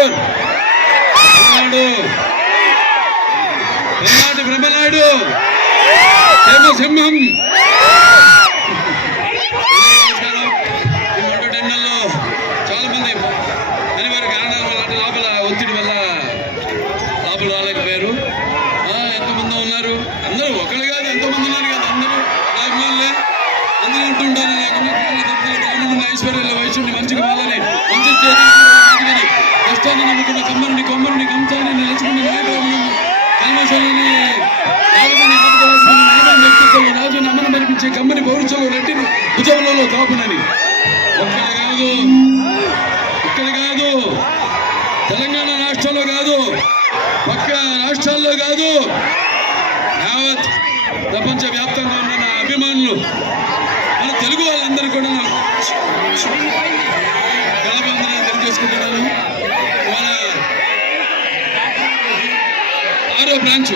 బెంగళూరు పల్నాడు బ్రహ్మనాయుడు సింహం. టెన్నల్లో చాలా మంది అనివార్య కారణాల వల్ల లోపల ఒత్తిడి వల్ల లోపల రాలేకపోయారు. ఎంతమంది ఉన్నారు, అందరూ ఒకళ్ళు కాదు ఎంతమంది ఉన్నారు కదా, అందరూ అభిమానులే. అందరూ అంటుంటారు ఐశ్వర్యాల వయసుని మంచిగా వాళ్ళని మంచి కష్టాన్ని నమ్ముకున్న కమ్మరిని కొమ్మరిని కంసాన్ని నిలుచుకున్న నాయకులను కల్మశాలని వ్యక్తిత్వం రాజుని అమ్మను మరిపించే కమ్మని పౌరుషంలో రెడ్డిని భుజములలో కాపునని. ఇక్కడ కాదు తెలంగాణ రాష్ట్రంలో కాదు, పక్క రాష్ట్రాల్లో కాదు, యావత్ ప్రపంచ వ్యాప్తంగా ఉన్న నా అభిమానులు మన తెలుగు వాళ్ళందరూ కూడా కళాబంధనాన్ని తెలియజేసుకుంటున్నాను. మన 6వ బ్రాంచ్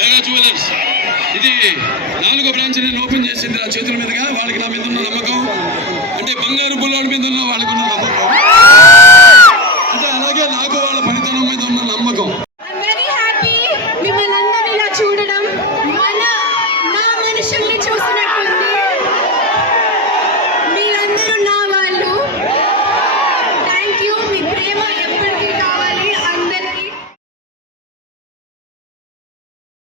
మెగా జ్యువెలర్స్, ఇది 4వ బ్రాంచ్ నేను ఓపెన్ చేసింది నా చేతుల మీదుగా. వాళ్ళకి నా మీద ఉన్న నమ్మకం అంటే బంగారు బుల్లోడి మీద ఉన్న వాళ్ళకున్న నమ్మకం.